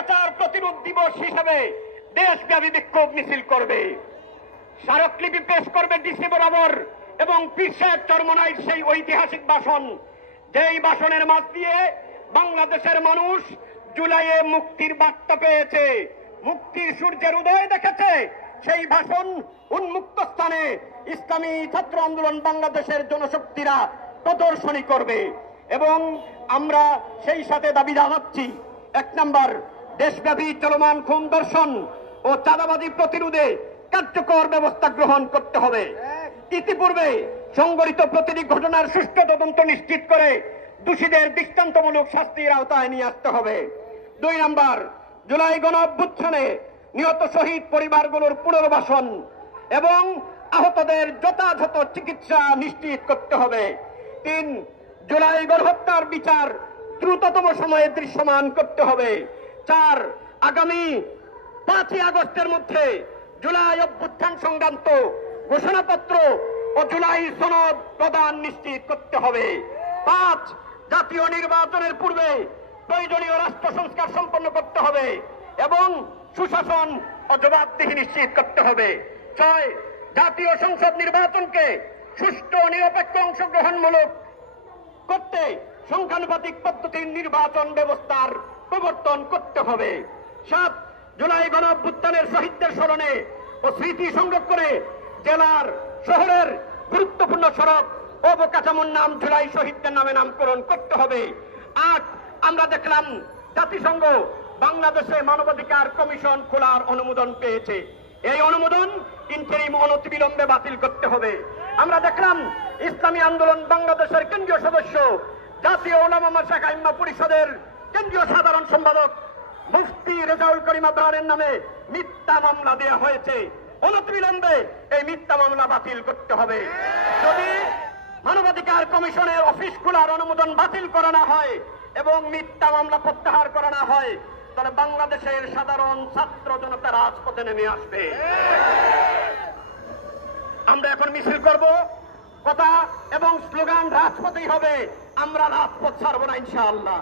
স্বৈরাচার প্রতিরোধ দিবস হিসেবে দেশব্যাপী বিক্ষোভ মিছিল করবে, স্মারকলিপি পেশ করবে ডিসি বরাবর এবং পীর সাহেব চরমনাইর সেই ঐতিহাসিক ভাষণ, যেই ভাষণের মাঝ দিয়ে বাংলাদেশের মানুষ জুলাইয়ে মুক্তির বার্তা পেয়েছে, মুক্তির সূর্যের উদয় দেখেছে। সেই ভাষণ উন্মুক্ত স্থানে ইসলামী ছাত্র আন্দোলন বাংলাদেশের জনশক্তিরা প্রদর্শনী করবে এবং আমরা সেই সাথে দাবি জানাচ্ছি, 1 নম্বর, দেশব্যাপী চলমান খুন ধর্ষণ ও চাঁদাবাজি প্রতিরোধে কার্যকর ব্যবস্থা গ্রহণ করতে হবে। ইতিপূর্বে সংঘটিত প্রতিটি ঘটনার সুষ্ঠু তদন্ত নিশ্চিত করে দোষীদের দৃষ্টান্তমূলক শাস্তির আওতায় নিয়ে আসতে হবে। 2 নম্বর, জুলাই গণঅভ্যুত্থানে নিহত শহীদ পরিবারগুলোর পুনর্বাসন এবং আহতদের যথাযথ চিকিৎসা নিশ্চিত করতে হবে। 3, জুলাই গণহত্যার বিচার দ্রুততম সময়ে দৃশ্যমান করতে হবে। 4, আগামী 5 আগস্টের মধ্যে জুলাই অভ্যুত্থান সংক্রান্ত ঘোষণাপত্র ও জুলাই সনদ প্রদান নিশ্চিত করতে হবে। 5, জাতীয় নির্বাচনের পূর্বে প্রয়োজনীয় রাষ্ট্র সংস্কার সম্পন্ন করতে হবে এবং সুশাসন ও জবাবদিহি নিশ্চিত করতে হবে। 6, জাতীয় সংসদ নির্বাচনকে সুষ্ঠু ও নিরপেক্ষ অংশগ্রহণমূলক করতে সংখ্যানুপাতিক পদ্ধতির নির্বাচন ব্যবস্থার প্রবর্তন করতে হবে। 7, জুলাই গণঅভ্যুত্থানের শহীদদের স্মরণে ও স্মৃতি সংরক্ষণে জেলার শহরের গুরুত্বপূর্ণ সড়ক অবকাঠামোর নাম জুলাই শহীদদের নামে নামকরণ করতে হবে। 8, আমরা দেখলাম জাতিসংঘ বাংলাদেশে মানবাধিকার কমিশন খোলার অনুমোদন পেয়েছে। এই অনুমোদন ইন্টারিম অনতিবিলম্বে বাতিল করতে হবে। আমরা দেখলাম ইসলামী আন্দোলন বাংলাদেশের কেন্দ্রীয় সদস্য, জাতীয় উলামা মাশায়েখ আইম্মা পরিষদের কেন্দ্রীয় সাধারণ সম্পাদক মুফতি রেজাউল করিম আবরারের নামে মিথ্যা মামলা দেওয়া হয়েছে। অনতিবিলম্বে এই মিথ্যা মামলা বাতিল করতে হবে। যদি মানবাধিকার কমিশনের অফিস খোলার অনুমোদন বাতিল করা না হয় এবং মিথ্যা মামলা প্রত্যাহার করা না হয়, তাহলে বাংলাদেশের সাধারণ ছাত্র জনতা রাজপথে নেমে আসবে। আমরা এখন মিছিল করব, কথা এবং স্লোগান রাজপথেই হবে, আমরা রাজপথ ছাড়বো না ইনশাআল্লাহ।